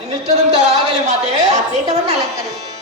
ನಿನ್ನಿಷ್ಟದಂತೆ ಆಗಲಿ ಮಾತೆ ಆ ಪೀಠವನ್ನು ಅಲಂಕರಿಸು